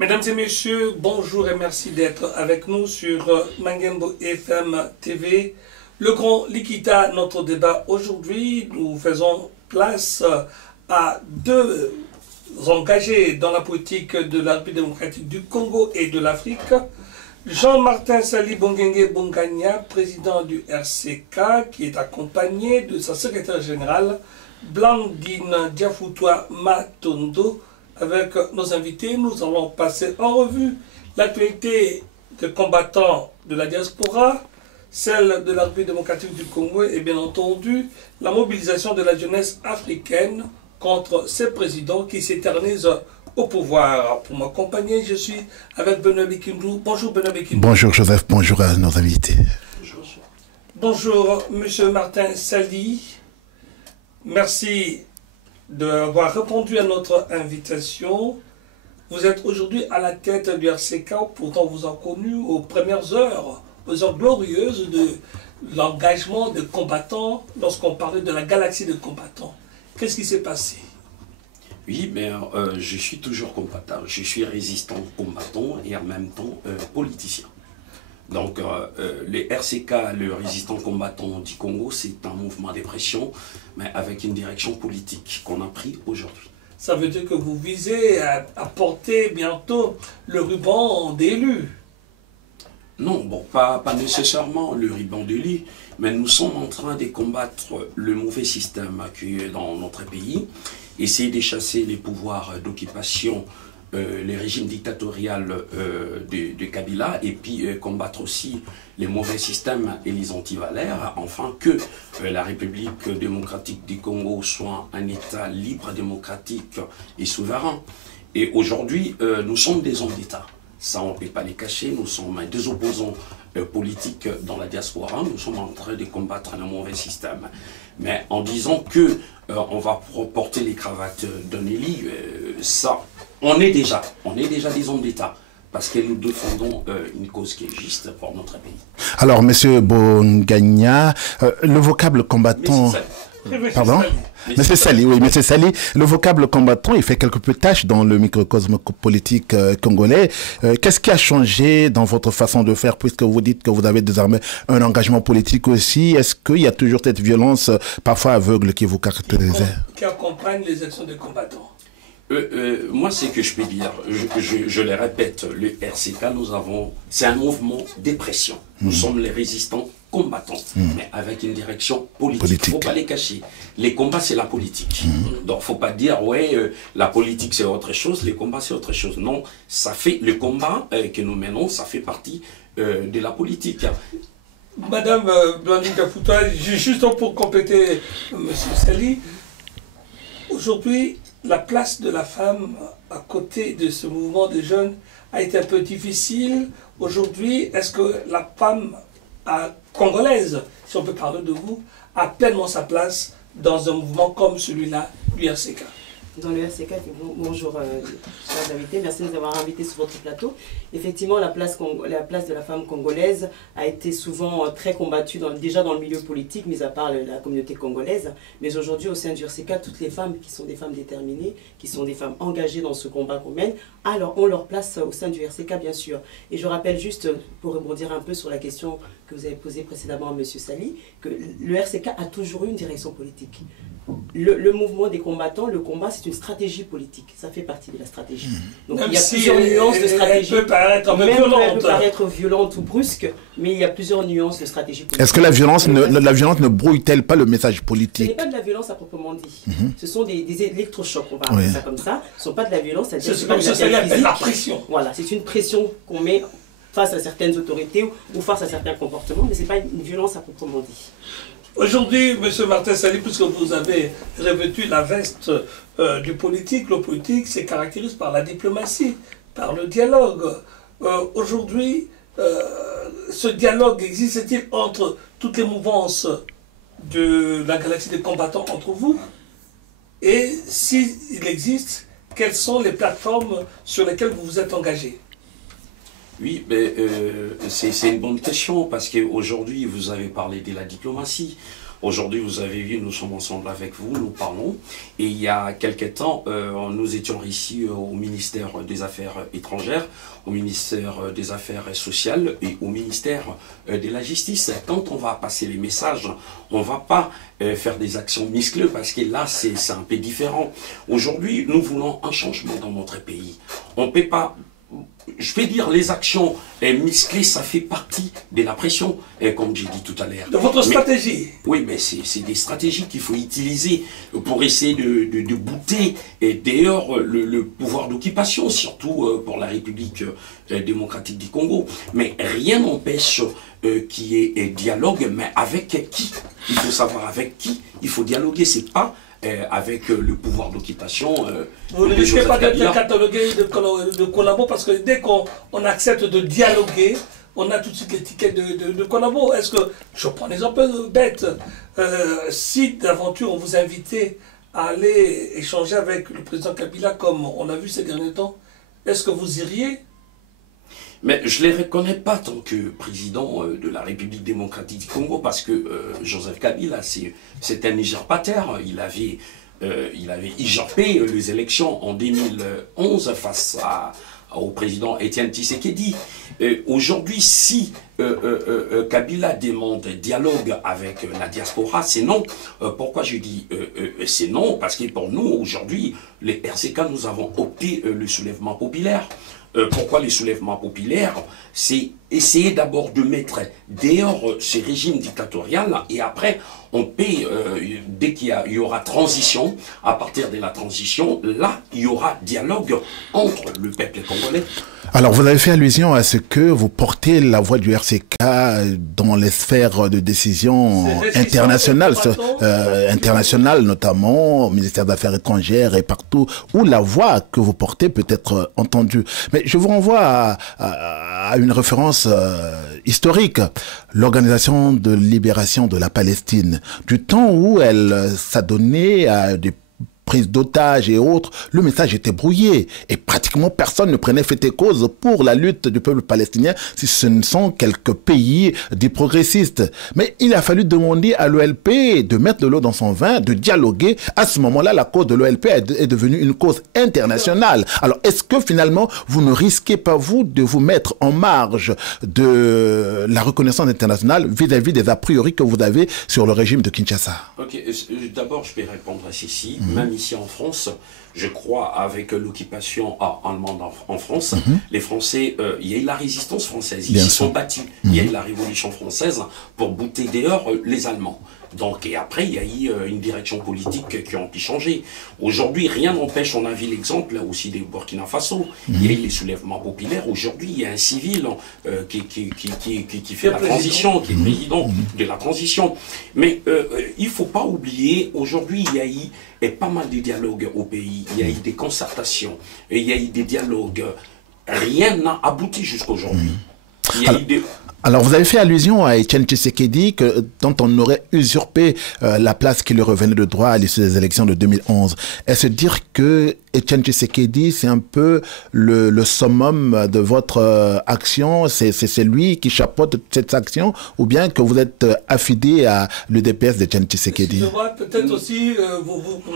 Mesdames et messieurs, bonjour et merci d'être avec nous sur Mangembo FM TV. Le Grand Likita, notre débat aujourd'hui, nous faisons place à deux engagés dans la politique de la République démocratique du Congo et de l'Afrique. Jean-Martin Sali Bongenge Bongania, président du RCK, qui est accompagné de sa secrétaire générale, Blandine Diafoutoua Matondo. Avec nos invités, nous allons passer en revue l'actualité des combattants de la diaspora, celle de la République démocratique du Congo et bien entendu la mobilisation de la jeunesse africaine contre ces présidents qui s'éternisent au pouvoir. Pour m'accompagner, je suis avec Benoît Bikindou. Bonjour Benoît Bikindou. Bonjour Joseph, bonjour à nos invités. Bonjour Monsieur Martin Sali. Merci d'avoir répondu à notre invitation. Vous êtes aujourd'hui à la tête du RCK, pourtant vous en connu aux premières heures, aux heures glorieuses de l'engagement des combattants lorsqu'on parlait de la galaxie de combattants. Qu'est-ce qui s'est passé? Oui, mais je suis toujours combattant. Je suis résistant combattant et en même temps politicien. Donc, le RCK, le résistant combattant du Congo, c'est un mouvement de pression, mais avec une direction politique qu'on a pris aujourd'hui. Ça veut dire que vous visez à porter bientôt le ruban d'élu? Non, bon, pas nécessairement le ruban d'élu, mais nous sommes en train de combattre le mauvais système qui est dans notre pays, essayer de chasser les pouvoirs d'occupation, les régimes dictatoriaux de Kabila, et puis combattre aussi les mauvais systèmes et les antivalaires, afin que la République démocratique du Congo soit un État libre, démocratique et souverain. Et aujourd'hui, nous sommes des hommes d'État. Ça, on ne peut pas les cacher. Nous sommes des opposants politiques dans la diaspora. Nous sommes en train de combattre un mauvais système. Mais en disant que on va porter les cravates d'un élu, ça... On est déjà des hommes d'État, parce que nous défendons une cause qui est juste pour notre pays. Alors, Monsieur Bongania, le vocable combattant... Pardon? Monsieur Sali, oui, Monsieur Sali, le vocable combattant, il fait quelque peu tâche dans le microcosme politique congolais. Qu'est-ce qui a changé dans votre façon de faire, puisque vous dites que vous avez désormais un engagement politique aussi? Est-ce qu'il y a toujours cette violence, parfois aveugle, qui vous caractérise? Qui accompagne les actions des combattants? Moi, c'est que je peux dire, je le répète, le RCK, c'est un mouvement de pression. Nous sommes les résistants combattants, mais avec une direction politique. Il ne faut pas les cacher. Les combats, c'est la politique. Donc, il ne faut pas dire, ouais, la politique, c'est autre chose, les combats, c'est autre chose. Non, ça fait, le combat que nous menons, ça fait partie de la politique. Madame Blandine Diafoutoua, juste pour compléter Monsieur Sali, aujourd'hui, la place de la femme à côté de ce mouvement des jeunes a été un peu difficile. Aujourd'hui, est-ce que la femme congolaise, si on peut parler de vous, a pleinement sa place dans un mouvement comme celui-là, l'URCK? Dans le RCK, bonjour chers invités, merci de nous avoir invités sur votre plateau. Effectivement, la place de la femme congolaise a été souvent très combattue, déjà dans le milieu politique, mis à part la communauté congolaise. Mais aujourd'hui, au sein du RCK, toutes les femmes qui sont des femmes déterminées, qui sont des femmes engagées dans ce combat qu'on mène, alors ont leur place au sein du RCK, bien sûr. Et je rappelle juste, pour rebondir un peu sur la question que vous avez posée précédemment à M. Sali, que le RCK a toujours eu une direction politique. Le mouvement des combattants, le combat, c'est une stratégie politique. Ça fait partie de la stratégie. Donc il y a plusieurs nuances de stratégie. Elle peut paraître violente. Elle peut paraître violente ou brusque, mais il y a plusieurs nuances de stratégie politique. Est-ce que la violence ne brouille-t-elle pas le message politique? Ce n'est pas de la violence à proprement dit. Ce sont des électrochocs, on va appeler ça comme ça. Ce ne sont pas de la violence, c'est comme ça, c'est la pression. Voilà, c'est une pression qu'on met face à certaines autorités ou face à certains comportements, mais ce n'est pas une violence à proprement dit. Aujourd'hui, M. Martin Sali, puisque vous avez revêtu la veste du politique, le politique se caractérise par la diplomatie, par le dialogue. Aujourd'hui, ce dialogue existe-t-il entre toutes les mouvances de la galaxie des combattants entre vous? Et s'il existe, quelles sont les plateformes sur lesquelles vous vous êtes engagé? Oui, mais c'est une bonne question parce qu'aujourd'hui, vous avez parlé de la diplomatie. Aujourd'hui, vous avez vu, nous sommes ensemble avec vous, nous parlons. Et il y a quelques temps, nous étions ici au ministère des Affaires étrangères, au ministère des Affaires sociales et au ministère de la Justice. Quand on va passer les messages, on ne va pas faire des actions musclées parce que là, c'est un peu différent. Aujourd'hui, nous voulons un changement dans notre pays. On ne peut pas... Je vais dire, les actions musclées, ça fait partie de la pression, comme j'ai dit tout à l'heure. De votre stratégie? Oui, mais c'est des stratégies qu'il faut utiliser pour essayer de bouter d'ailleurs le pouvoir d'occupation, surtout pour la République démocratique du Congo. Mais rien n'empêche qu'il y ait dialogue, mais avec qui? Il faut savoir avec qui il faut dialoguer, c'est pas... avec le pouvoir d'occupation. Vous ne risquez pas d'être catalogué de collabo parce que dès qu'on accepte de dialoguer, on a tout de suite l'étiquette de collabo. Est-ce que, je prends un exemple bête, si d'aventure on vous invitait à aller échanger avec le président Kabila comme on a vu ces derniers temps, est-ce que vous iriez? Mais je ne les reconnais pas tant que président de la République démocratique du Congo parce que Joseph Kabila, c'est un usurpateur. Il avait usurpé les élections en 2011 face au président Étienne Tshisekedi. Aujourd'hui, si Kabila demande dialogue avec la diaspora, c'est non. Pourquoi je dis c'est non? Parce que pour nous, aujourd'hui, les RCK, nous avons opté le soulèvement populaire. Pourquoi les soulèvements populaires? C'est essayer d'abord de mettre dehors ces régimes dictatoriaux et après on peut, dès qu'il y aura transition, à partir de la transition, là il y aura dialogue entre le peuple congolais. Alors vous avez fait allusion à ce que vous portez la voix du RCK dans les sphères de décision internationales, notamment au ministère des Affaires étrangères et partout où la voix que vous portez peut être entendue. Mais je vous renvoie à une référence historique, l'Organisation de libération de la Palestine, du temps où elle s'adonnait à des prises d'otages et autres, le message était brouillé et pratiquement personne ne prenait fait et cause pour la lutte du peuple palestinien si ce ne sont quelques pays des progressistes. Mais il a fallu demander à l'OLP de mettre de l'eau dans son vin, de dialoguer. À ce moment-là, la cause de l'OLP est devenue une cause internationale. Alors, est-ce que finalement, vous ne risquez pas, vous, de vous mettre en marge de la reconnaissance internationale vis-à-vis des a priori que vous avez sur le régime de Kinshasa? Ok, d'abord, je vais répondre à ceci. Même ici en France, je crois, avec l'occupation allemande en France, les Français, il y a eu la résistance française, ils se sont battus. Il y a eu la Révolution française pour bouter dehors les Allemands. Donc, et après, il y a eu une direction politique qui a pu changer. Aujourd'hui, rien n'empêche, on a vu l'exemple aussi des Burkina Faso. Il y a eu les soulèvements populaires. Aujourd'hui, il y a un civil qui fait la transition, qui est président de la transition. Mais il ne faut pas oublier, aujourd'hui, il y a eu pas mal de dialogues au pays. Il y a eu des concertations, il y a eu des dialogues. Rien n'a abouti jusqu'à aujourd'hui. Alors, vous avez fait allusion à Étienne Tshisekedi, dont on aurait usurpé la place qui lui revenait de droit à l'issue des élections de 2011. Est-ce dire que Étienne Tshisekedi, c'est un peu le summum de votre action, c'est lui qui chapeaute cette action, ou bien que vous êtes affidé à l'UDPS d'Étienne Tshisekedi? Peut-être aussi,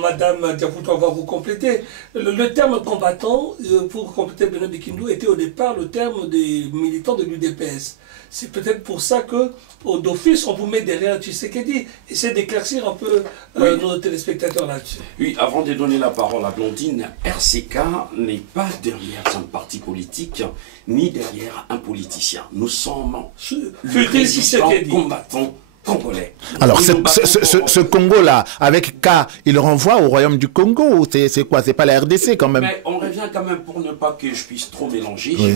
Madame Diafouto va vous compléter. Le terme combattant, pour compléter Benoît Bikindou, était au départ le terme des militants de l'UDPS. C'est peut-être pour ça que, d'office, on vous met derrière Tshisekedi. Essayez d'éclaircir un peu nos téléspectateurs là-dessus. Oui, avant de donner la parole à Blondine, RCK n'est pas derrière un parti politique, ni derrière un politicien. Nous sommes le résistant combattant congolais. Alors, ce Congo-là, avec K, il renvoie au royaume du Congo ou c'est quoi? C'est pas la RDC quand même? Mais on revient quand même pour ne pas que je puisse trop mélanger. Oui.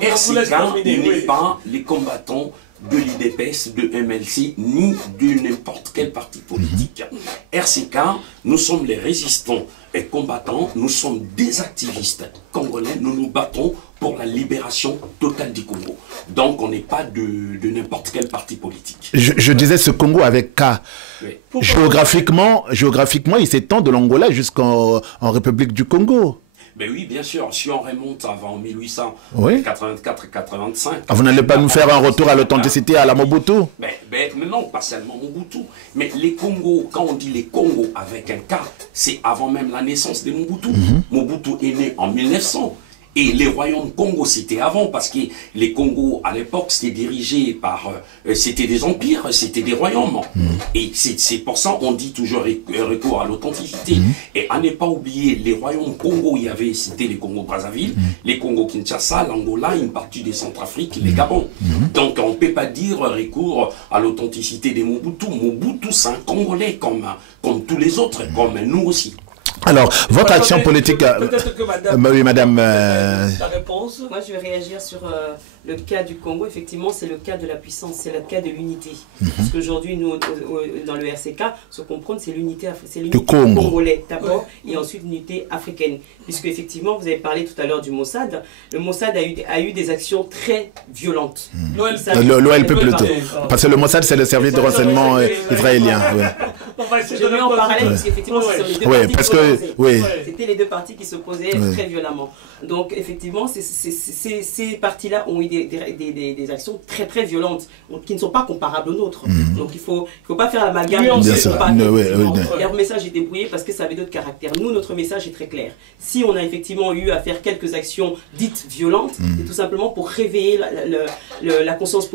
RCK n'est pas les combattants de l'IDPS, de MLC, ni de n'importe quel parti politique. RCK, nous sommes les résistants et combattants, nous sommes des activistes congolais, nous nous battons pour la libération totale du Congo. Donc on n'est pas de n'importe quel parti politique. Je disais ce Congo avec K. Oui. Géographiquement, il s'étend de l'Angola jusqu'en République du Congo. Ben oui, bien sûr. Si on remonte avant 1884-85... Vous n'allez pas nous faire un retour à l'authenticité à la Mobutu? Mais non, pas seulement Mobutu. Mais les Congos, quand on dit les Congos avec un K, c'est avant même la naissance de Mobutu. Mobutu est né en 1900. Et les royaumes Congo, c'était avant, parce que les Congos, à l'époque, c'était dirigé par... c'était des empires, c'était des royaumes. Et c'est pour ça qu'on dit toujours recours à l'authenticité. Et à ne pas oublier, les royaumes Congo, il y avait, c'était les Congo-Brazzaville, les Congo-Kinshasa, l'Angola, une partie des Centrafrique, les Gabon. Donc on ne peut pas dire recours à l'authenticité des Mobutu. Mobutu, c'est un Congolais comme tous les autres, comme nous aussi. Alors, votre action politique... Peut-être que madame... Oui, madame... La réponse. Moi, je vais réagir sur le cas du Congo. Effectivement, c'est le cas de la puissance, c'est le cas de l'unité. Parce qu'aujourd'hui, nous, dans le RCK, ce qu'on prône, c'est l'unité congolais d'abord, et ensuite l'unité africaine. Puisque, effectivement, vous avez parlé tout à l'heure du Mossad. Le Mossad a eu des actions très violentes. L'OLP plutôt. Parce que le Mossad, c'est le service de renseignement israélien. Je mets en parallèle, parce qu'effectivement, c'était les deux partis qui s'opposaient très violemment. Donc, effectivement, ces partis-là ont eu des actions très très violentes, qui ne sont pas comparables aux nôtres. Donc, il ne faut pas faire l'amalgame. Leur message est débrouillé parce que ça avait d'autres caractères. Nous, notre message est très clair. Si on a effectivement eu à faire quelques actions dites violentes, c'est tout simplement pour réveiller la conscience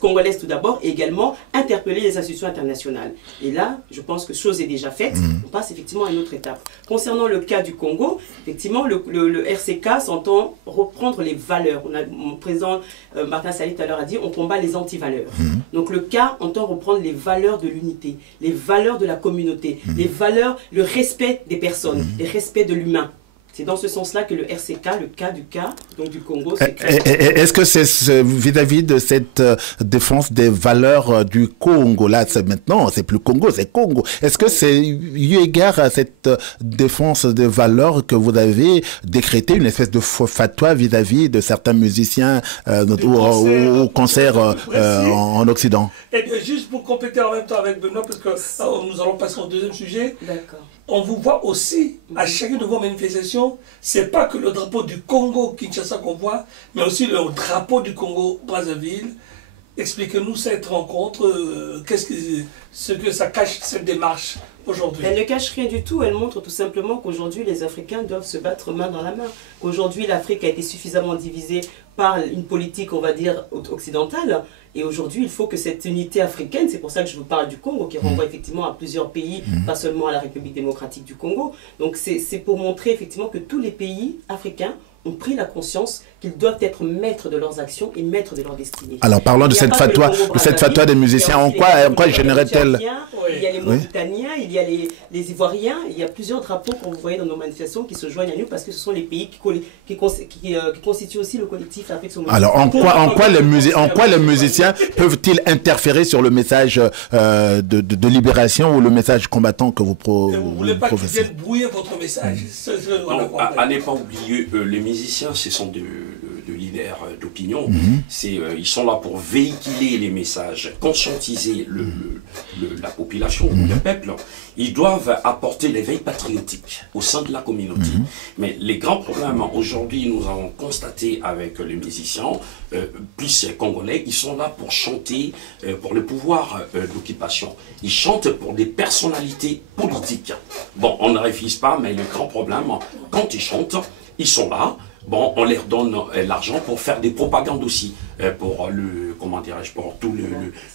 congolaise tout d'abord, et également interpeller les institutions internationales. Et là, je pense que chose est déjà faite. On passe effectivement à une autre étape. Concernant le cas du Congo, effectivement, le RCK s'entend reprendre les valeurs. Mon président Martin Sali tout à l'heure a dit, on combat les anti-valeurs. Donc le cas entend reprendre les valeurs de l'unité, les valeurs de la communauté, les valeurs, le respect des personnes, le respect de l'humain. C'est dans ce sens-là que le RCK, le cas donc du Congo, c'est clair. Est-ce que c'est vis-à-vis de cette défense des valeurs du Congo, là, maintenant, c'est plus Congo, c'est Congo. Est-ce que c'est eu égard à cette défense des valeurs que vous avez décrété une espèce de fatwa vis-à-vis de certains musiciens au concert en Occident? Et bien, juste pour compléter en même temps avec Benoît, parce que nous allons passer au deuxième sujet. D'accord. On vous voit aussi, à chacune de vos manifestations, c'est pas que le drapeau du Congo-Kinshasa qu'on voit, mais aussi le drapeau du Congo-Brazzaville. Expliquez-nous cette rencontre, ce que ça cache, cette démarche aujourd'hui. Elle ne cache rien du tout, elle montre tout simplement qu'aujourd'hui les Africains doivent se battre main dans la main. Qu'aujourd'hui l'Afrique a été suffisamment divisée par une politique, on va dire, occidentale. Et aujourd'hui, il faut que cette unité africaine, c'est pour ça que je vous parle du Congo, qui renvoie effectivement à plusieurs pays, pas seulement à la République démocratique du Congo. Donc c'est pour montrer effectivement que tous les pays africains ont pris la conscience qu'ils doivent être maîtres de leurs actions et maîtres de leur destinée. Alors parlons de cette fatwa des musiciens. En quoi générait-elle? Il y a les Mauritaniens, il y a les Ivoiriens, il y a plusieurs drapeaux que vous voyez dans nos manifestations qui se joignent à nous parce que ce sont les pays qui constituent aussi le collectif Afrique Somalie. Alors en quoi les musiciens peuvent-ils interférer sur le message de libération ou le message combattant que vous professez? Vous ne voulez pas qu'ils viennent brouiller votre message? À ne pas oublier, les musiciens, ce sont de leaders d'opinion. Ils sont là pour véhiculer les messages, conscientiser la population, le peuple. Ils doivent apporter l'éveil patriotique au sein de la communauté. Mais les grands problèmes, aujourd'hui, nous avons constaté avec les musiciens, plus congolais, ils sont là pour chanter pour le pouvoir d'occupation. Ils chantent pour des personnalités politiques. Bon, on ne refuse pas, mais le grand problème, quand ils chantent, ils sont là. Bon, on leur donne l'argent pour faire des propagandes aussi, pour pour tous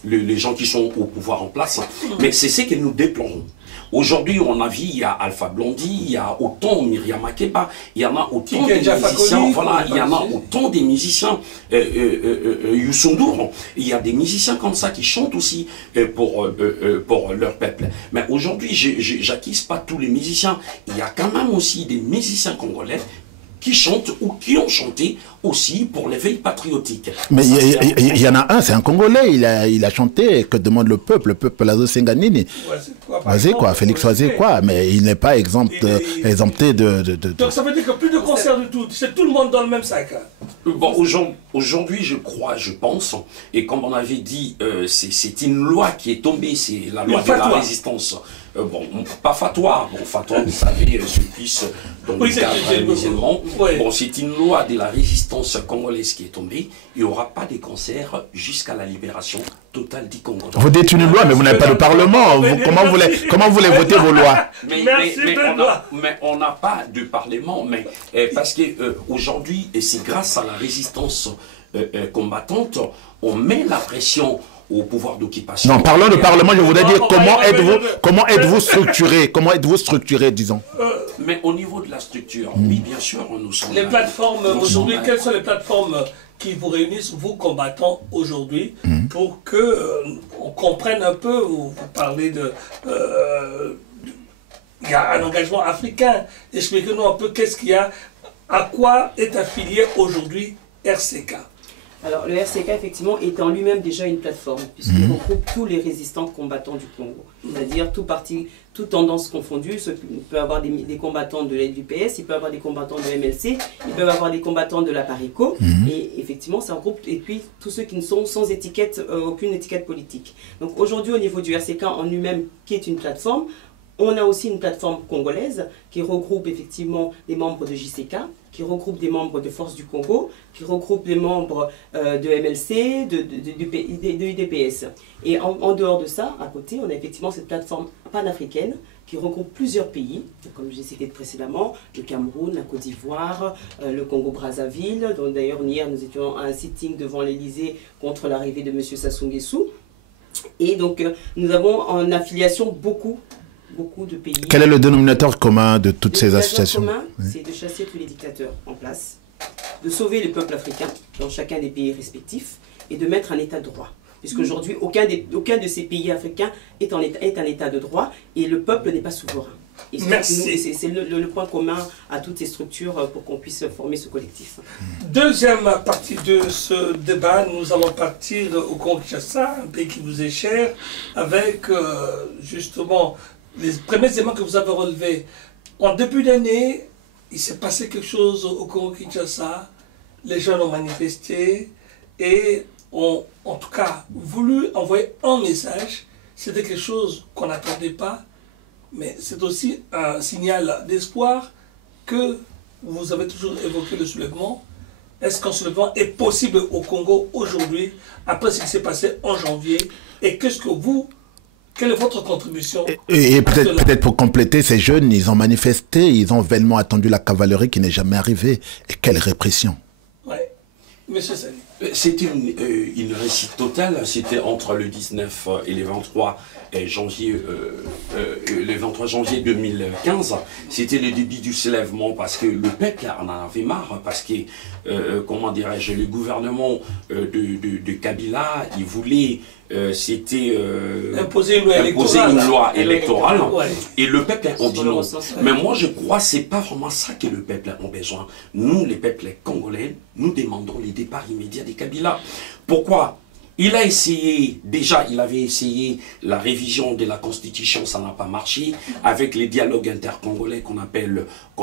les gens qui sont au pouvoir en place. Mais c'est ce que nous déplorons. Aujourd'hui, on a vu, il y a Alpha Blondy, il y a autant Myriam Makeba, il y en a autant des musiciens, voilà, il y en a autant des musiciens, Youssou N'Dour, il y a des musiciens comme ça qui chantent aussi pour leur peuple. Mais aujourd'hui, j'accuse pas tous les musiciens, il y a quand même aussi des musiciens congolais qui chantent ou qui ont chanté aussi pour l'éveil patriotique. Mais il y en a un, c'est un Congolais, il a chanté « Que demande le peuple Lazo Senganini ». Oisé quoi, Félix Oisé quoi, mais il n'est pas exempté de... Donc ça veut dire que plus de concerts du tout, c'est tout le monde dans le même sac. Bon, aujourd'hui, je crois, je pense, et comme on avait dit, c'est une loi qui est tombée, c'est la loi de la résistance. Bon, pas fatwa, vous savez, Sulpice, dans le cadre musulman. Bon, c'est une loi de la résistance congolaise qui est tombée. Il n'y aura pas de concert jusqu'à la libération totale du Congo. Vous dites une loi, mais vous n'avez pas de parlement. Comment vous voulez voter vos lois? Mais on n'a pas de parlement, parce que aujourd'hui, et c'est grâce à la résistance combattante, on met la pression au pouvoir d'occupation. Non, parlons de parlement, je voudrais dire comment êtes-vous structuré, disons. Mais au niveau de la structure, oui, bien sûr, nous sommes... Les plateformes, aujourd'hui, quelles sont les plateformes qui vous réunissent, vous combattants, aujourd'hui, pour que on comprenne un peu, vous parlez de... il y a un engagement africain. Expliquez-nous un peu qu'est-ce qu'il y a, à quoi est affilié aujourd'hui RCK. Alors, le RCK, effectivement, est en lui-même déjà une plateforme, puisqu'il regroupe tous les résistants combattants du Congo. C'est-à-dire, tout parti, toute tendance confondue. Il peut y avoir des combattants de l'UPS, il peut y avoir des combattants de MLC, il peut y avoir des combattants de la PARECO. Et effectivement, ça regroupe, et puis, tous ceux qui ne sont sans étiquette, aucune étiquette politique. Donc, aujourd'hui, au niveau du RCK en lui-même, qui est une plateforme, on a aussi une plateforme congolaise qui regroupe effectivement des membres de JCK, qui regroupe des membres de Force du Congo, qui regroupe des membres de MLC, de UDPS. Et en dehors de ça, à côté, on a effectivement cette plateforme panafricaine qui regroupe plusieurs pays, comme j'ai cité précédemment, le Cameroun, la Côte d'Ivoire, le Congo-Brazzaville, dont d'ailleurs hier nous étions à un sitting devant l'Elysée contre l'arrivée de M. Sassou Nguesso. Et donc nous avons en affiliation beaucoup de pays. Quel est le dénominateur commun de toutes ces associations? Le dénominateur commun, c'est de chasser tous les dictateurs en place, de sauver les peuples africains dans chacun des pays respectifs et de mettre un état de droit. Puisqu'aujourd'hui, aucun de ces pays africains est un état de droit et le peuple n'est pas souverain. Merci. C'est le point commun à toutes ces structures pour qu'on puisse former ce collectif. Deuxième partie de ce débat, nous allons partir au Congo-Kinshasa, un pays qui vous est cher, avec justement les premiers éléments que vous avez relevés. En début d'année, il s'est passé quelque chose au Congo-Kinshasa, les jeunes ont manifesté et ont en tout cas voulu envoyer un message. C'était quelque chose qu'on n'attendait pas, mais c'est aussi un signal d'espoir que vous avez toujours évoqué le soulèvement. Est-ce qu'un soulèvement est possible au Congo aujourd'hui, après ce qui s'est passé en janvier? Et qu'est-ce que quelle est votre contribution? Et peut-être pour compléter, ces jeunes, ils ont manifesté, ils ont vainement attendu la cavalerie qui n'est jamais arrivée. Et quelle répression! Oui, monsieur Sali. C'était une réussite totale, c'était entre le 19 et le 23 janvier, 2015, c'était le début du soulèvement parce que le peuple en avait marre, parce que, comment dirais-je, le gouvernement de Kabila, il voulait imposer une loi électorale. Ouais. Et le peuple a dit non. Mais moi je crois que ce n'est pas vraiment ça que le peuple a besoin. Nous, les peuples congolais, nous demandons le départ immédiat de Kabila. Pourquoi? Il a essayé, déjà il avait essayé la révision de la constitution, ça n'a pas marché, avec les dialogues intercongolais qu'on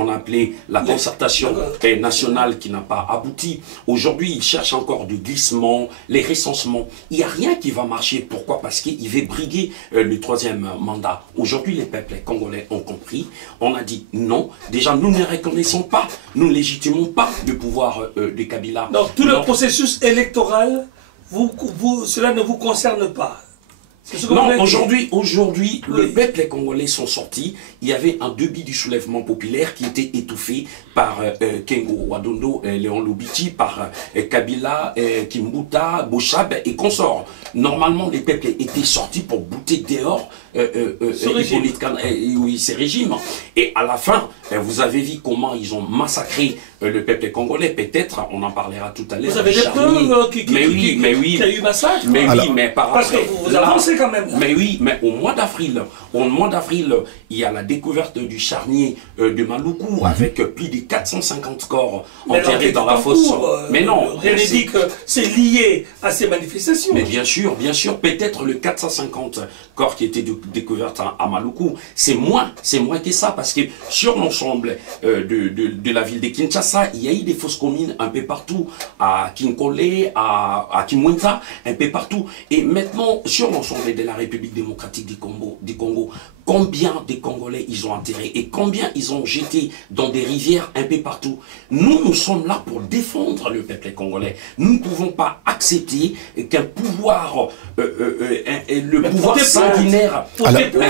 appelait la concertation nationale qui n'a pas abouti. Aujourd'hui il cherche encore du glissement, les recensements, il n'y a rien qui va marcher. Pourquoi? Parce qu'il veut briguer le troisième mandat. Aujourd'hui les peuples congolais ont compris, on a dit non, déjà nous ne reconnaissons pas, nous ne légitimons pas le pouvoir de Kabila. Donc tout le processus électoral, cela ne vous concerne pas. Non, aujourd'hui, le peuple congolais sont sortis. Il y avait un début du soulèvement populaire qui était étouffé par Kengo Wadondo, Léon Lubiti, par Kabila, Kimbuta, Boshab et consorts. Normalement, les peuples étaient sortis pour bouter dehors ces régimes. Et à la fin, vous avez vu comment ils ont massacré le peuple congolais. Peut-être, on en parlera tout à l'heure. Vous avez des preuves qu'il y a eu massacre? Mais oui, mais par parce que vous avancez quand même. Là. Mais oui, mais au mois d'avril, il y a la découverte du charnier de Maluku avec plus de 450 corps enterrés dans la fosse. Mais non, rien n'est dit que c'est lié à ces manifestations. Mais bien sûr, peut-être le 450 corps qui étaient découverts à Maluku, c'est moins que ça, parce que sur l'ensemble de la ville de Kinshasa, il y a eu des fosses communes un peu partout, à Kinkole, à Kimwinta, un peu partout. Et maintenant, sur l'ensemble de la République démocratique du Congo, combien de Congolais ils ont enterrés et combien ils ont jeté dans des rivières un peu partout. Nous sommes là pour défendre le peuple congolais. Nous ne pouvons pas accepter qu'un pouvoir, le pouvoir sanguinaire,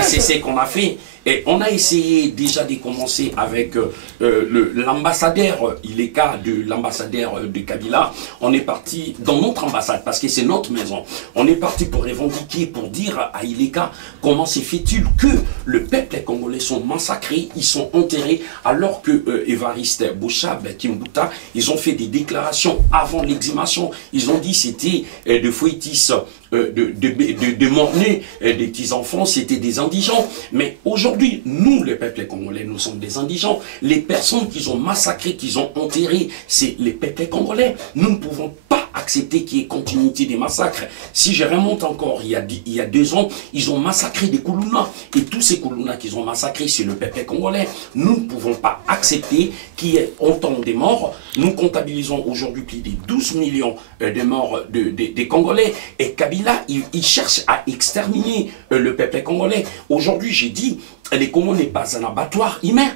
c'est ce qu'on a fait. Et on a essayé déjà de commencer avec l'ambassadeur, il est cas de l'ambassadeur de Kabila. On est parti dans notre ambassade, parce que c'est notre maison. On est parti pour revendiquer, pour dire à Ileka comment se fait-il que le peuple congolais sont massacrés, ils sont enterrés, alors que Évariste Bouchab, Kimbuta, ils ont fait des déclarations avant l'exhumation. Ils ont dit c'était de Fouettis, de morts-nés, des petits-enfants, c'était des indigents. Mais aujourd'hui, nous, le peuple congolais, nous sommes des indigents. Les personnes qu'ils ont massacrées, qu'ils ont enterrées, c'est les peuples congolais. Nous ne pouvons pas accepter qu'il y ait continuité des massacres. Si je remonte encore, il y a 2 ans, ils ont massacré des Koulouna. Et tous ces Koulouna qu'ils ont massacrés, c'est le peuple congolais. Nous ne pouvons pas accepter qu'il y ait autant de morts. Nous comptabilisons aujourd'hui plus de 12 millions de morts des Congolais. Et Kabila, il cherche à exterminer le peuple congolais. Aujourd'hui, j'ai dit, le Congo n'est pas un abattoir humain.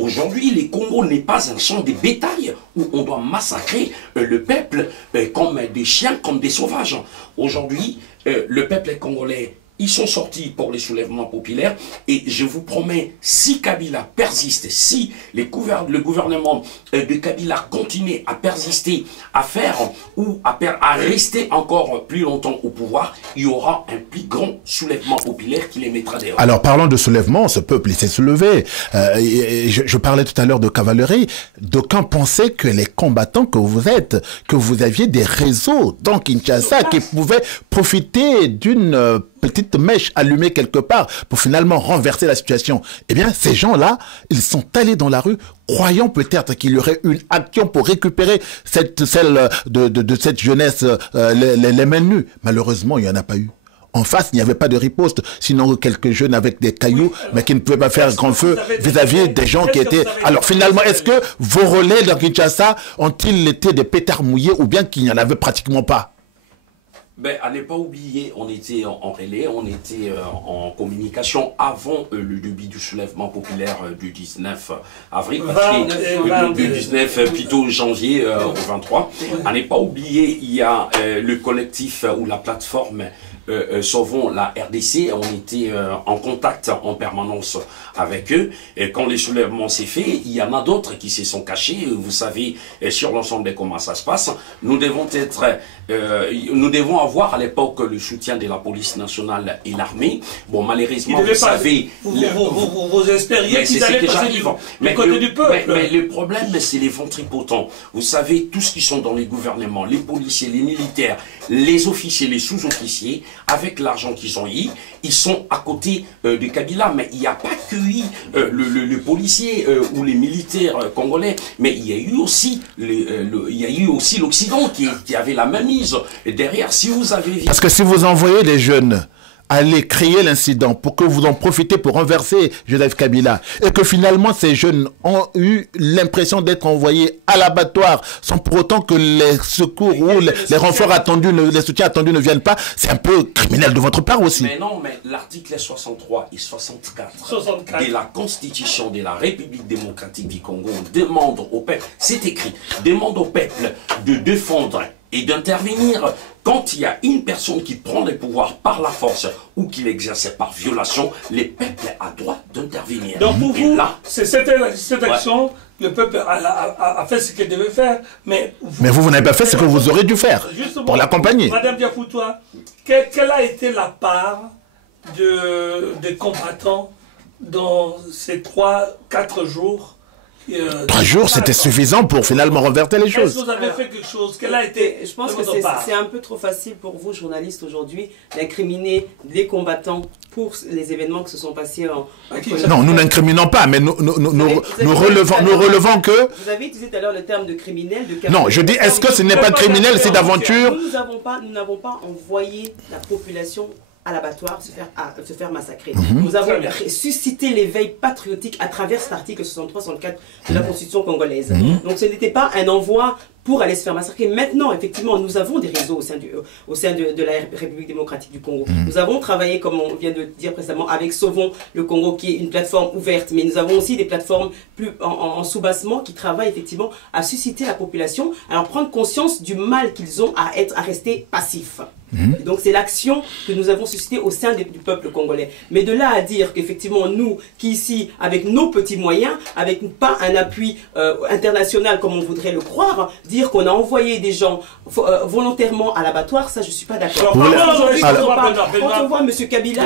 Aujourd'hui, le Congo n'est pas un champ de bétail où on doit massacrer le peuple comme des chiens, comme des sauvages. Aujourd'hui, le peuple congolais, ils sont sortis pour les soulèvements populaires et je vous promets, si Kabila persiste, si le gouvernement de Kabila continue à persister, à faire ou à rester encore plus longtemps au pouvoir, il y aura un plus grand soulèvement populaire qui les mettra dehors. Alors parlons de soulèvement, ce peuple il s'est soulevé. Je parlais tout à l'heure de cavalerie. D'aucuns pensaient que les combattants que vous êtes, que vous aviez des réseaux dans Kinshasa qui pouvaient profiter d'une petite mèche allumée quelque part pour finalement renverser la situation. Eh bien, ces gens-là, ils sont allés dans la rue, croyant peut-être qu'il y aurait une action pour récupérer celle de cette jeunesse, les mains nues. Malheureusement, il n'y en a pas eu. En face, il n'y avait pas de riposte, sinon quelques jeunes avec des cailloux, mais qui ne pouvaient pas faire grand feu vis-à-vis des gens qui étaient... Alors finalement, est-ce que vos relais dans Kinshasa ont-ils été des pétards mouillés ou bien qu'il n'y en avait pratiquement pas? Ben, à ne pas oublier, on était en relais, on était en communication avant le début du soulèvement populaire du 19 avril, du 19 plutôt janvier au 23. À ne pas oublier, il y a le collectif ou la plateforme Sauvons la RDC, on était en contact en permanence avec eux. Et quand les soulèvements s'est fait, il y en a d'autres qui se sont cachés. Vous savez sur l'ensemble de comment ça se passe. Nous devons avoir à l'époque le soutien de la police nationale et l'armée. Bon, malheureusement, vous savez... Vous espériez qu'ils allaient passer du côté du peuple. Mais le problème, c'est les ventripotents. Vous savez, tous qui sont dans les gouvernements, les policiers, les militaires, les officiers, les sous-officiers, avec l'argent qu'ils ont eu, ils sont à côté de Kabila. Mais il n'y a pas que le policier ou les militaires congolais, mais il y a eu aussi l'Occident qui avait la même mise derrière. Si vous avez... Parce que si vous envoyez les jeunes aller créer l'incident pour que vous en profitez pour renverser Joseph Kabila et que finalement ces jeunes ont eu l'impression d'être envoyés à l'abattoir sans pour autant que les secours ou les renforts attendus, les soutiens attendus ne viennent pas, c'est un peu criminel de votre part aussi. Mais non, mais l'article 63 et 64 de la Constitution de la République démocratique du Congo demande au peuple, c'est écrit, demande au peuple de défendre et d'intervenir quand il y a une personne qui prend le pouvoir par la force ou qui l'exerce par violation, le peuple a droit d'intervenir. Donc pour vous, c'est cette action, le peuple a fait ce qu'il devait faire, mais vous n'avez pas fait ce que vous aurez dû faire pour l'accompagner. Madame Diafoutoua, quelle a été la part des combattants dans ces 3-4 jours 3 jours, c'était suffisant pour finalement renverser les choses. Est-ce que vous avez fait quelque chose? Quelle a été? Je pense que c'est un peu trop facile pour vous, journalistes, aujourd'hui, d'incriminer les combattants pour les événements qui se sont passés en... Non, nous n'incriminons pas, mais nous relevons que... Vous avez utilisé tout à l'heure le terme de criminel. Non, je dis, est-ce que ce n'est pas criminel, c'est d'aventure? Nous n'avons pas envoyé la population à l'abattoir se faire massacrer. Nous avons suscité l'éveil patriotique à travers cet article 63-64 de la Constitution congolaise. Donc ce n'était pas un envoi pour aller se faire massacrer. Maintenant, effectivement, nous avons des réseaux au sein de la République démocratique du Congo. Nous avons travaillé, comme on vient de dire précédemment, avec Sauvons le Congo, qui est une plateforme ouverte, mais nous avons aussi des plateformes plus en sous-bassement qui travaillent effectivement à susciter la population, à leur prendre conscience du mal qu'ils ont à rester passifs. Donc c'est l'action que nous avons suscitée au sein du peuple congolais. Mais de là à dire qu'effectivement nous, qui ici, avec nos petits moyens, avec pas un appui international comme on voudrait le croire, dire qu'on a envoyé des gens volontairement à l'abattoir, ça je suis pas d'accord. Quand on voit M. Kabila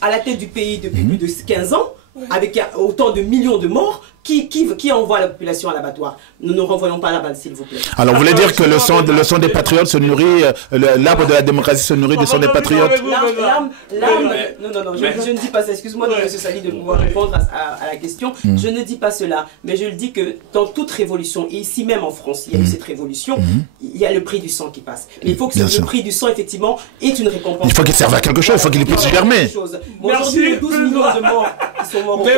à la tête du pays depuis plus de 15 ans, avec autant de millions de morts, qui envoie la population à l'abattoir? Nous ne renvoyons pas la balle, s'il vous plaît. Alors, vous voulez dire que le sang des patriotes se nourrit, l'arbre de la démocratie se nourrit du sang des patriotes? Non, je ne dis pas ça. Excuse-moi, M. Sali, de pouvoir répondre à la question. Je ne dis pas cela, mais je le dis que dans toute révolution, et ici même en France, il y a eu cette révolution, il y a le prix du sang qui passe. Mais il faut que le prix du sang, effectivement, ait une récompense. Il faut qu'il serve à quelque chose, il faut qu'il puisse germer. Aujourd'hui, les 12 millions de morts qui sont morts au Congo,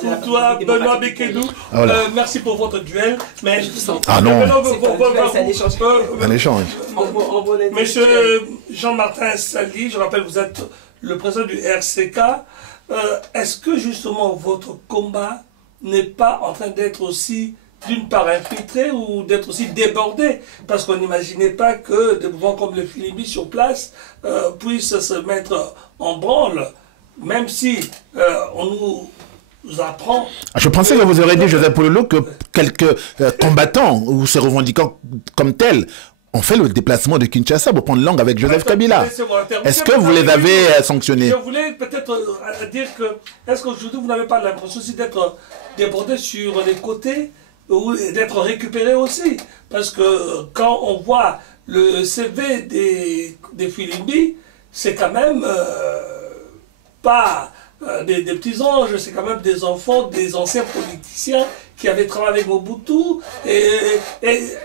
pour toi, Benoît Bekedou, merci pour votre duel. Mais ah non, un échange. Monsieur Jean-Martin Sali, je rappelle, vous êtes le président du RCK. Est-ce que justement votre combat n'est pas en train d'être aussi, d'une part, infiltré ou d'être aussi débordé? Parce qu'on n'imaginait pas que des mouvements comme le Philibi sur place puissent se mettre en branle, même si on nous apprend... Je pensais que vous auriez dit, Joseph Pololo, que quelques combattants ou se revendiquant comme tels ont fait le déplacement de Kinshasa pour prendre langue avec Joseph Kabila. Est-ce que vous les avez sanctionnés? Je voulais peut-être dire que, est-ce qu'aujourd'hui vous n'avez pas l'impression aussi d'être débordé sur les côtés ou d'être récupéré aussi? Parce que quand on voit le CV des Philibi, c'est quand même pas... des petits anges, c'est quand même des enfants, des anciens politiciens qui avaient travaillé avec Mobutu. Et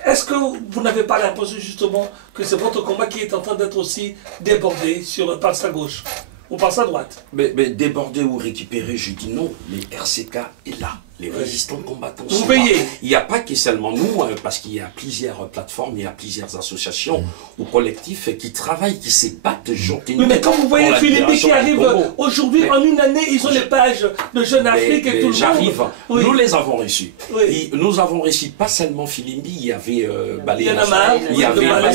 est-ce que vous n'avez pas l'impression justement que c'est votre combat qui est en train d'être aussi débordé par sa gauche ou par sa droite? Mais débordé ou récupéré, je dis non, mais RCK est là. Les résistants combattants sont là. Il n'y a pas que seulement nous, parce qu'il y a plusieurs plateformes, il y a plusieurs associations ou collectifs qui travaillent, qui se battent jour et nuit. Mais quand vous voyez Philippe qui arrive aujourd'hui, en une année, ils ont les pages de Jeune Afrique et tout le monde. J'arrive, nous les avons reçus. Et nous avons reçu pas seulement Philippe, il y avait Ballet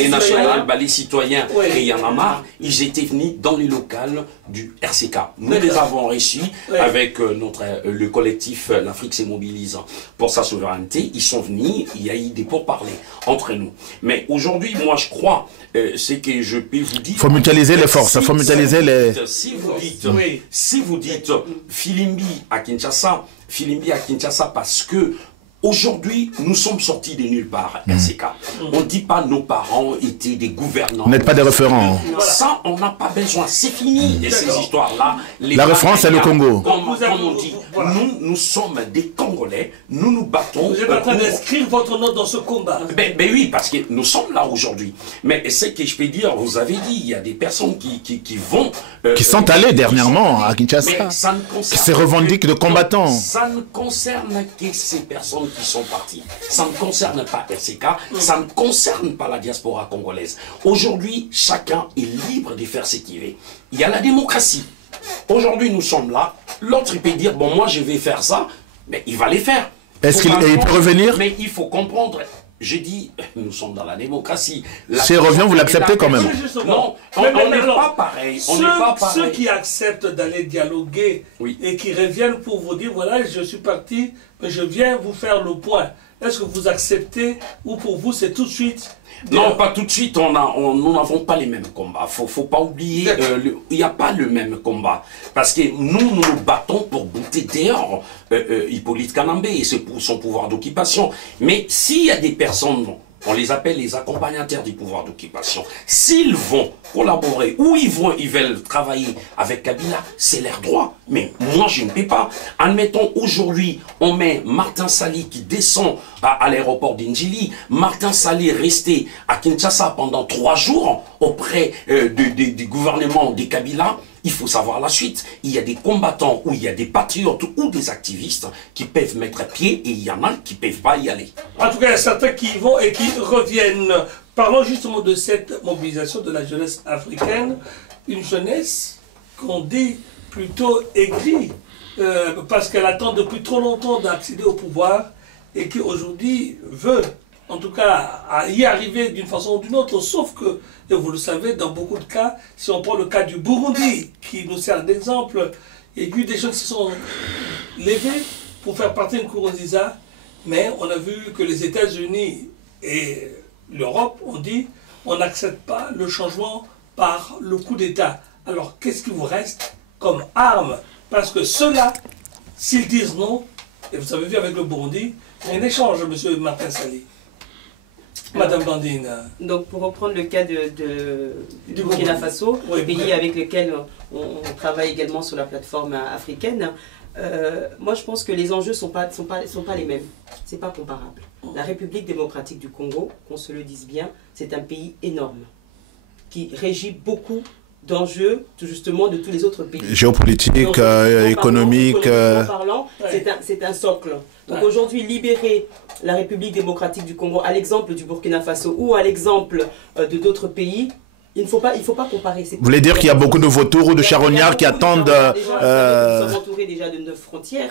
National, Ballet Citoyen et Yanamar. Ils étaient venus dans les locales du RCK. Nous les avons reçus avec le collectif L'Afrique se mobilise pour sa souveraineté. Ils sont venus, il y a eu des pourparlers entre nous. Mais aujourd'hui, moi je crois, c'est que je peux vous dire... Il faut mutualiser les forces, il faut mutualiser les... Si vous dites Filimbi à Kinshasa parce que aujourd'hui, nous sommes sortis de nulle part, RCK. On ne dit pas nos parents étaient des gouvernants. Vous n'êtes pas des référents. Ça, on n'a pas besoin. C'est fini de ces histoires-là. La référence, c'est le Congo. Comme on dit, nous sommes des Congolais, nous nous battons. Vous êtes en train d'inscrire votre nom dans ce combat. Ben oui, parce que nous sommes là aujourd'hui. Mais ce que je peux dire, vous avez dit, il y a des personnes qui vont... qui sont allées dernièrement à Kinshasa, qui se revendiquent de combattants. Ça ne concerne que ces personnes qui sont partis. Ça ne concerne pas RCK, ça ne concerne pas la diaspora congolaise. Aujourd'hui, chacun est libre de faire ce qu'il veut. Il y a la démocratie. Aujourd'hui, nous sommes là. L'autre, il peut dire, bon, moi, je vais faire ça, mais il va les faire. Est-ce qu'il peut revenir? Mais il faut comprendre. Je dis, nous sommes dans la démocratie. S'il revient, vous l'acceptez quand même? Non, on n'est pas pareil. Ceux qui acceptent d'aller dialoguer et qui reviennent pour vous dire, voilà, je suis parti, mais je viens vous faire le point. est-ce que vous acceptez ou pour vous c'est tout de suite? Non, pas tout de suite, nous n'avons pas les mêmes combats. Faut pas oublier, il n'y a pas le même combat. Parce que nous nous battons pour bouter dehors Hippolyte Kanambe et son pouvoir d'occupation. Mais s'il y a des personnes, on les appelle les accompagnateurs du pouvoir d'occupation, s'ils vont collaborer ou ils veulent travailler avec Kabila, c'est leur droit. Mais moi, je ne peux pas. Admettons, aujourd'hui, on met Martin Sali qui descend à l'aéroport d'Indjili. Martin Sali est resté à Kinshasa pendant 3 jours auprès du gouvernement de Kabila. Il faut savoir la suite. Il y a des combattants ou il y a des patriotes ou des activistes qui peuvent mettre pied et il y en a qui ne peuvent pas y aller. En tout cas, il y a certains qui y vont et qui reviennent. Parlons justement de cette mobilisation de la jeunesse africaine. Une jeunesse qu'on dit plutôt aigrie parce qu'elle attend depuis trop longtemps d'accéder au pouvoir et qui aujourd'hui veut, en tout cas, à y arriver d'une façon ou d'une autre, sauf que, et vous le savez, dans beaucoup de cas, si on prend le cas du Burundi, qui nous sert d'exemple, il y a eu des gens qui se sont levés pour faire partie de Nkurunziza, mais on a vu que les États-Unis et l'Europe ont dit on n'accepte pas le changement par le coup d'État. Alors qu'est-ce qui vous reste comme arme? Parce que ceux-là, s'ils disent non, et vous avez vu avec le Burundi, il y a un échange, M. Martin Sali. Madame Blandine. Donc pour reprendre le cas du Burkina Faso, oui, pays avec lequel on travaille également sur la plateforme africaine, moi je pense que les enjeux ne sont pas les mêmes, c'est pas comparable. La République démocratique du Congo, qu'on se le dise bien, c'est un pays énorme, qui régit beaucoup d'enjeux justement de tous les autres pays. Géopolitique, économique. C'est un socle. Donc aujourd'hui, libérer la République démocratique du Congo à l'exemple du Burkina Faso ou à l'exemple de d'autres pays, il ne faut pas comparer. Vous voulez dire qu'il y a beaucoup de vautours ou de charognards qui attendent... Nous sommes entourés déjà de 9 frontières.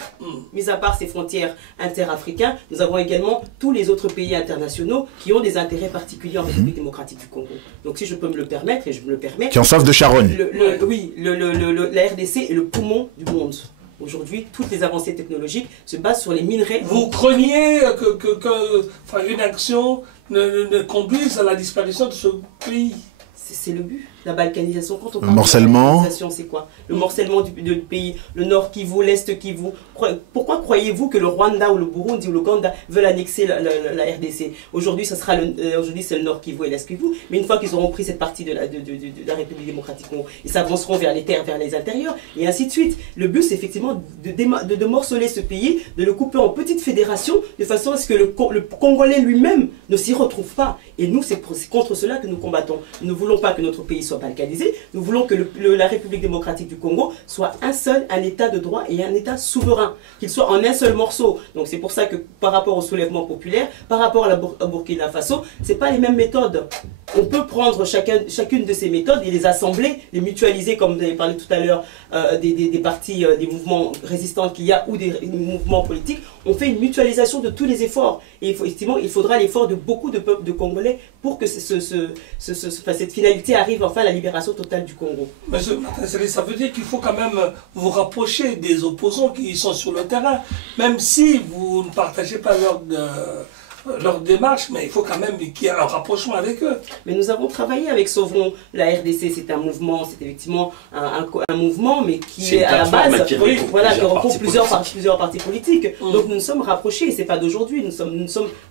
Mis à part ces frontières interafricaines, nous avons également tous les autres pays internationaux qui ont des intérêts particuliers en République démocratique du Congo. Donc si je peux me le permettre, et je me le permets... Qui en soif de charogne. Oui, la RDC est le poumon du monde. Aujourd'hui, toutes les avancées technologiques se basent sur les minerais. Vous craignez qu'une action ne conduise à la disparition de ce pays? C'est le but. La balkanisation, quand on parle morcellement. de balkanisation, c'est quoi? Le morcellement du pays, le nord Kivu, l'est Kivu. Pourquoi croyez-vous que le Rwanda ou le Burundi ou l'Ouganda veulent annexer la RDC? Aujourd'hui, c'est le nord Kivu et l'est Kivu. Mais une fois qu'ils auront pris cette partie de la République démocratique Congo, ils s'avanceront vers les terres, vers les intérieurs, et ainsi de suite. Le but, c'est effectivement de morceler ce pays, de le couper en petites fédérations, de façon à ce que le Congolais lui-même ne s'y retrouve pas. Et nous, c'est contre cela que nous combattons. Nous ne voulons pas que notre pays soit balkanisé. Nous voulons que la République démocratique du Congo soit un État de droit et un État souverain, qu'il soit en un seul morceau. Donc c'est pour ça que par rapport au soulèvement populaire, par rapport à Burkina Faso, c'est pas les mêmes méthodes. On peut prendre chacune de ces méthodes et les assembler, les mutualiser, comme vous avez parlé tout à l'heure, des partis, des mouvements résistants qu'il y a ou des mouvements politiques. On fait une mutualisation de tous les efforts. Et effectivement, il faudra l'effort de beaucoup de peuples de Congolais pour que cette finalité arrive enfin à la libération totale du Congo. Monsieur Martin Sali, ça veut dire qu'il faut quand même vous rapprocher des opposants qui sont sur le terrain, même si vous ne partagez pas leur démarche, mais il faut quand même qu'il y ait un rapprochement avec eux. Mais nous avons travaillé avec Sauverons. La RDC, c'est un mouvement, c'est effectivement un mouvement, mais qui est à la base, qui regroupe plusieurs partis politiques. Donc nous nous sommes rapprochés, c'est pas d'aujourd'hui.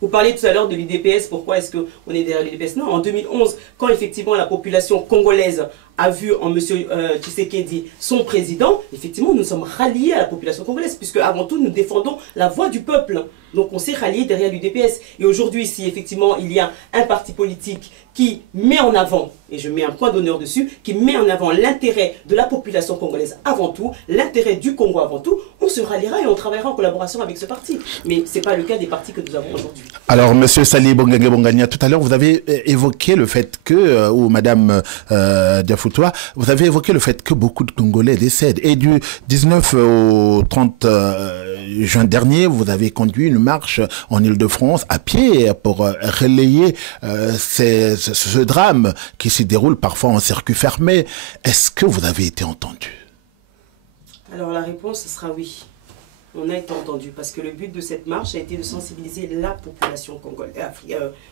Vous parliez tout à l'heure de l'UDPS, pourquoi est-ce qu'on est derrière l'UDPS? Non, en 2011, quand effectivement la population congolaise a vu en M. Tshisekedi son président, effectivement nous sommes ralliés à la population congolaise, puisque avant tout nous défendons la voix du peuple. Donc on s'est rallié derrière l'UDPS. Et aujourd'hui, si effectivement il y a un parti politique qui met en avant, et je mets un point d'honneur dessus, qui met en avant l'intérêt de la population congolaise avant tout, l'intérêt du Congo avant tout, on se ralliera et on travaillera en collaboration avec ce parti. Mais ce n'est pas le cas des partis que nous avons aujourd'hui. Alors, M. Sali Bongangé, tout à l'heure, vous avez évoqué le fait que, ou Mme Diafoutoua, vous avez évoqué le fait que beaucoup de Congolais décèdent. Et du 19 au 30 juin dernier, vous avez conduit une marche en Île-de-France à pied pour relayer ce drame qui se déroule parfois en circuit fermé. Est-ce que vous avez été entendu? Alors la réponse sera oui. on a été entendu parce que le but de cette marche a été de sensibiliser la population congolaise,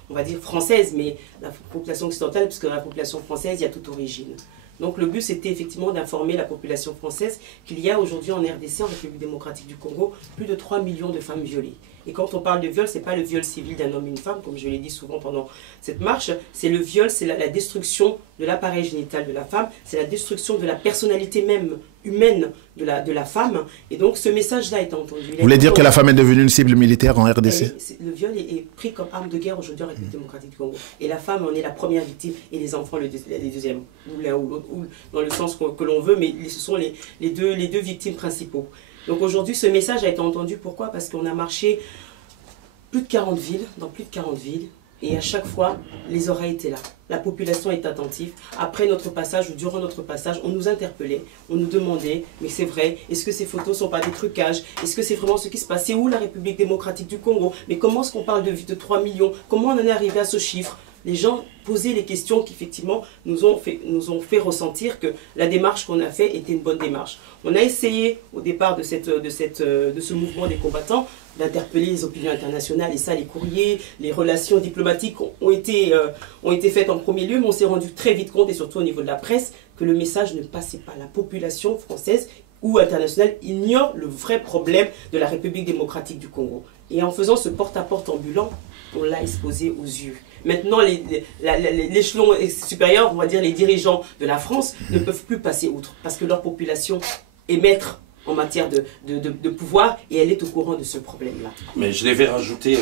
on va dire française, mais la population occidentale, parce que dans la population française, il y a toute origine. Donc le but, c'était effectivement d'informer la population française qu'il y a aujourd'hui en RDC, en République démocratique du Congo, plus de 3 millions de femmes violées. Et quand on parle de viol, ce n'est pas le viol civil d'un homme et une femme, comme je l'ai dit souvent pendant cette marche, c'est le viol, c'est la destruction de l'appareil génital de la femme, c'est la destruction de la personnalité même humaine de la femme. Et donc ce message-là est entendu. Vous voulez dire que la femme est devenue une cible militaire en RDC? Le viol est pris comme arme de guerre aujourd'hui en République démocratique du Congo. Et la femme en est la première victime et les enfants les deuxièmes, ou l'un ou l'autre, ou dans le sens que l'on veut, mais ce sont les deux victimes principaux. Donc aujourd'hui, ce message a été entendu. Pourquoi? Parce qu'on a marché plus de 40 villes, dans plus de 40 villes, et à chaque fois, les oreilles étaient là. La population est attentive. Après notre passage ou durant notre passage, on nous interpellait, on nous demandait, mais c'est vrai, est-ce que ces photos ne sont pas des trucages? Est-ce que c'est vraiment ce qui se passe? C'est où la République démocratique du Congo? Mais comment est-ce qu'on parle de 3 millions? Comment on en est arrivé à ce chiffre? Les gens posaient les questions qui effectivement nous ont fait ressentir que la démarche qu'on a faite était une bonne démarche. On a essayé au départ de ce mouvement des combattants d'interpeller les opinions internationales, et ça, les courriers, les relations diplomatiques ont été faites en premier lieu, mais on s'est rendu très vite compte, et surtout au niveau de la presse, que le message ne passait pas. La population française ou internationale ignore le vrai problème de la République démocratique du Congo. Et en faisant ce porte-à-porte ambulant, on l'a exposé aux yeux. Maintenant, l'échelon supérieur, on va dire les dirigeants de la France, ne peuvent plus passer outre, parce que leur population est maître en matière de pouvoir, et elle est au courant de ce problème-là. Mais je devais rajouter,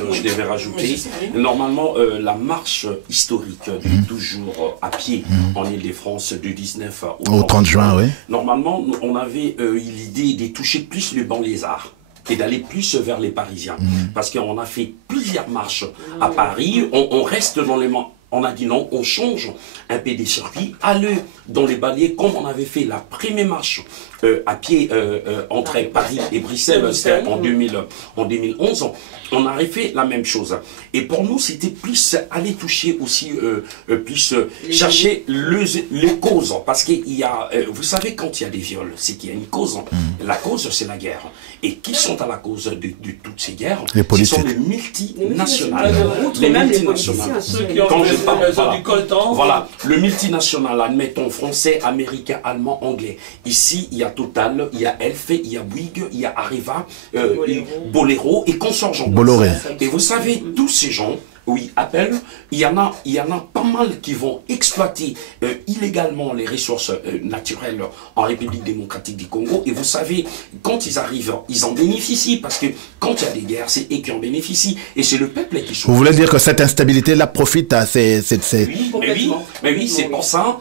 normalement, la marche historique du 12 jours à pied en Île-de-France du 19 au 30 juin, oui. Normalement, on avait l'idée de toucher plus les banlieusards et d'aller plus vers les Parisiens. Parce qu'on a fait plusieurs marches à Paris, on reste dans les... On a dit non, on change un peu des circuits, allez dans les banlieues, comme on avait fait la première marche à pied entre Paris et Bruxelles, c'était en 2011, on avait fait la même chose. Et pour nous, c'était plus aller toucher aussi, plus chercher les causes. Parce qu'il y a, vous savez, quand il y a des viols, c'est qu'il y a une cause. La cause, c'est la guerre. Et qui sont à la cause de toutes ces guerres? Ce sont les multinationales. Les multinationales. Quand je parle, voilà, le multinational, admettons, français, américain, allemand, anglais. Ici, il y a Total, il y a Elf, il y a Bouygues, il y a Areva, Bolero et consorts. Et vous savez, tous ces gens, oui, appellent, il y en a pas mal qui vont exploiter illégalement les ressources naturelles en République démocratique du Congo. Et vous savez, quand ils arrivent, ils en bénéficient, parce que quand il y a des guerres, c'est eux qui en bénéficient. Et c'est le peuple qui choisit. Vous voulez dire que cette instabilité-là profite à ces... Mais oui, c'est pour ça,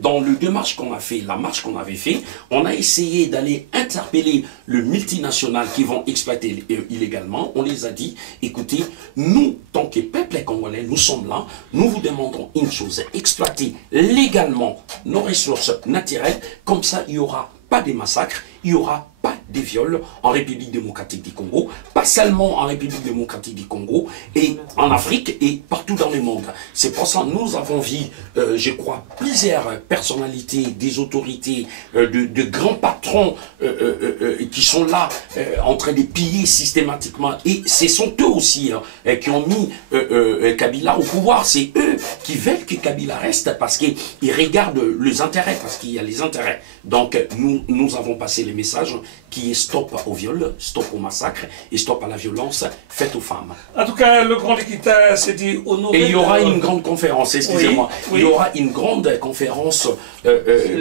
dans le démarche qu'on a fait, la marche qu'on avait fait, on a essayé d'aller interpeller le multinational qui vont exploiter illégalement. On les a dit, écoutez, nous, tant que peuple congolais, nous sommes là, nous vous demandons une chose, exploiter légalement nos ressources naturelles, comme ça il n'y aura pas de massacres, il n'y aura pas de viols en République démocratique du Congo, pas seulement en République démocratique du Congo, et en Afrique et partout dans le monde. C'est pour ça que nous avons vu, je crois, plusieurs personnalités, des autorités, de grands patrons qui sont là en train de piller systématiquement. Et ce sont eux aussi qui ont mis Kabila au pouvoir. C'est eux qui veulent que Kabila reste parce qu'ils regardent les intérêts, parce qu'il y a les intérêts. Donc nous avons passé les messages qui est stop au viol, stop au massacre et stop à la violence faite aux femmes. En tout cas, le Grand Likita s'est dit honoré. Et il y aura une grande conférence, excusez-moi. Oui. Il y aura une grande conférence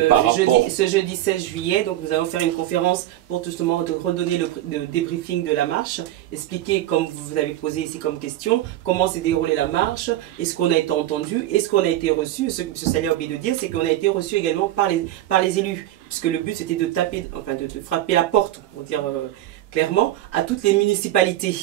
par rapport... Ce jeudi 16 juillet, donc nous allons faire une conférence pour justement redonner le débriefing de la marche, expliquer, comme vous avez posé ici comme question, comment s'est déroulée la marche, est-ce qu'on a été entendu, est-ce qu'on a été reçu. Ce que M. Salé a oublié de dire, c'est qu'on a été reçu également par les élus. Puisque le but c'était de taper, enfin de frapper la porte, pour dire clairement, à toutes les municipalités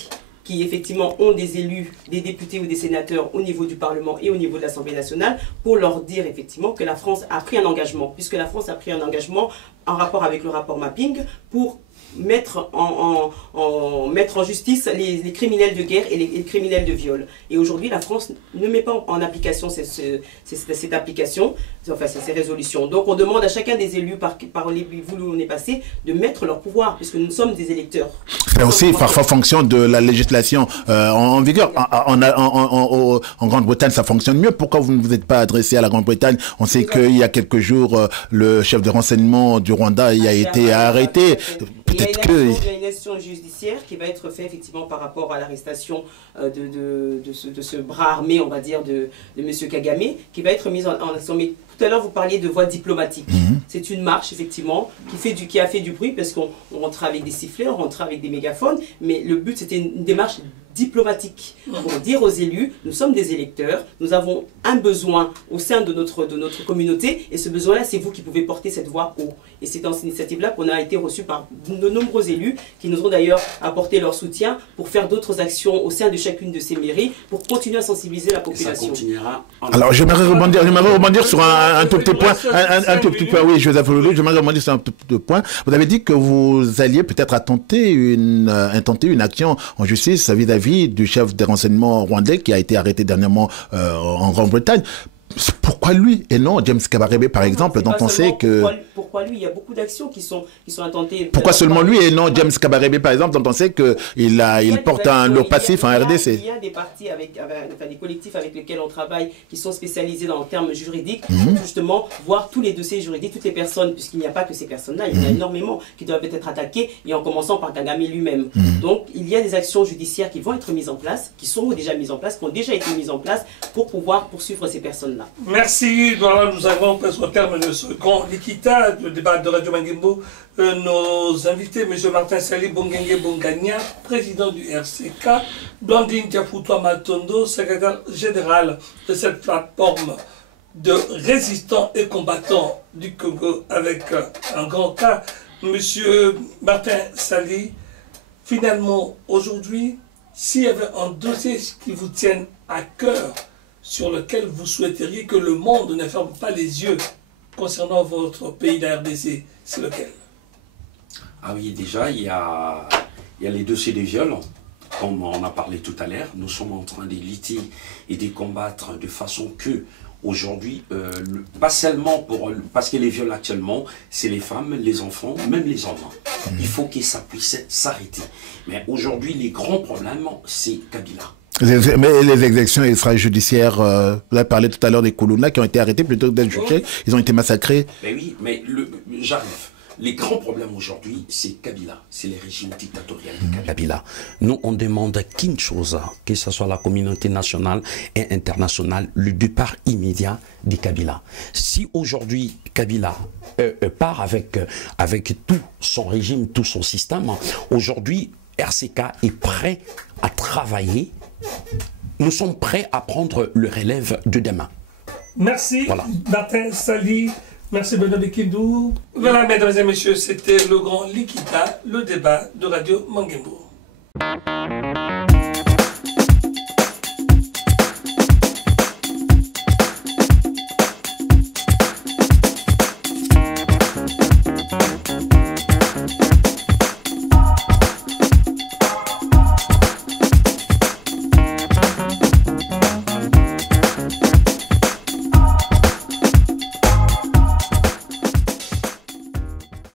qui effectivement ont des élus, des députés ou des sénateurs au niveau du Parlement et au niveau de l'Assemblée nationale, pour leur dire effectivement que la France a pris un engagement, puisque la France a pris un engagement en rapport avec le rapport mapping pour mettre en justice les criminels de guerre et les criminels de viol. Et aujourd'hui, la France ne met pas en application cette application, enfin ces résolutions. Donc on demande à chacun des élus par les bouts où on est passé de mettre leur pouvoir, puisque nous sommes des électeurs. Mais aussi parfois fonction de la législation en vigueur. En Grande-Bretagne, ça fonctionne mieux. Pourquoi vous ne vous êtes pas adressé à la Grande-Bretagne? On sait qu'il y a quelques jours, le chef de renseignement du Rwanda a été arrêté. Peut-être que... Il y a une action judiciaire qui va être faite effectivement par rapport à l'arrestation de ce bras armé, on va dire, de M. Kagame, qui va être mise en action. Mais tout à l'heure, vous parliez de voie diplomatique. C'est une marche, effectivement, qui a fait du bruit, parce qu'on rentrait avec des sifflets, on rentrait avec des mégaphones, mais le but, c'était une démarche diplomatique pour dire aux élus, nous sommes des électeurs, nous avons un besoin au sein de notre communauté, et ce besoin-là, c'est vous qui pouvez porter cette voix haut. Et c'est dans cette initiative-là qu'on a été reçus par de nombreux élus, qui nous ont d'ailleurs apporté leur soutien pour faire d'autres actions au sein de chacune de ces mairies, pour continuer à sensibiliser la population. Et ça continuera. Alors, j'aimerais rebondir sur un tout petit point. Un tout petit point, oui, Joseph Lolo, j'aimerais rebondir sur un tout petit point. Vous avez dit que vous alliez peut-être intenter une action en justice vis-à-vis du chef des renseignements rwandais qui a été arrêté dernièrement en Grande-Bretagne. Pourquoi lui et non James Kabarebe, par exemple, dont on sait que... Pourquoi lui? Il y a beaucoup d'actions qui sont intentées. Pourquoi seulement lui et non James Kabarebe, par exemple, dont on sait qu'il porte un lourd passif en RDC? Il y a des partis, des collectifs avec lesquels on travaille, qui sont spécialisés dans le terme juridique, pour justement voir tous les dossiers juridiques, toutes les personnes, puisqu'il n'y a pas que ces personnes-là, il y en a énormément qui doivent être attaquées, et en commençant par Kagame lui-même. Donc, il y a des actions judiciaires qui vont être mises en place, qui sont déjà mises en place, qui ont déjà été mises en place, pour pouvoir poursuivre ces personnes-là. Merci. Voilà, nous avons presque au terme de ce grand Likita, le débat de Radio Mangembo. Nos invités, M. Martin Sali Bongenge Bongania, président du RCK, Blandine Diafoutoua Matondo, secrétaire général de cette plateforme de résistants et combattants du Congo, avec un grand cas. M. Martin Sali, finalement, aujourd'hui, s'il y avait un dossier qui vous tienne à cœur, sur lequel vous souhaiteriez que le monde ne ferme pas les yeux concernant votre pays, la RDC, c'est lequel? Ah oui, déjà, il y a les dossiers des viols, comme on a parlé tout à l'heure. Nous sommes en train de lutter et de combattre de façon que, aujourd'hui, pas seulement parce que les viols actuellement, c'est les femmes, les enfants, même les hommes. Il faut que ça puisse s'arrêter. Mais aujourd'hui, les grands problèmes, c'est Kabila. Mais les exécutions extrajudiciaires, vous avez parlé tout à l'heure des Koulouna qui ont été arrêtés plutôt que d'être jugés, ils ont été massacrés. Mais oui, mais j'arrive. Les grands problèmes aujourd'hui, c'est Kabila, c'est les régimes dictatoriaux de Kabila. Nous, on demande qu'une chose, que ce soit la communauté nationale et internationale, le départ immédiat de Kabila. Si aujourd'hui Kabila part avec tout son régime, tout son système, aujourd'hui RCK est prêt à travailler. Nous sommes prêts à prendre le relève de demain. Merci, voilà. Martin Sali. Merci, Benoît Bekindou. Voilà, mesdames et messieurs, c'était le grand Likita, le débat de Radio Mangembo.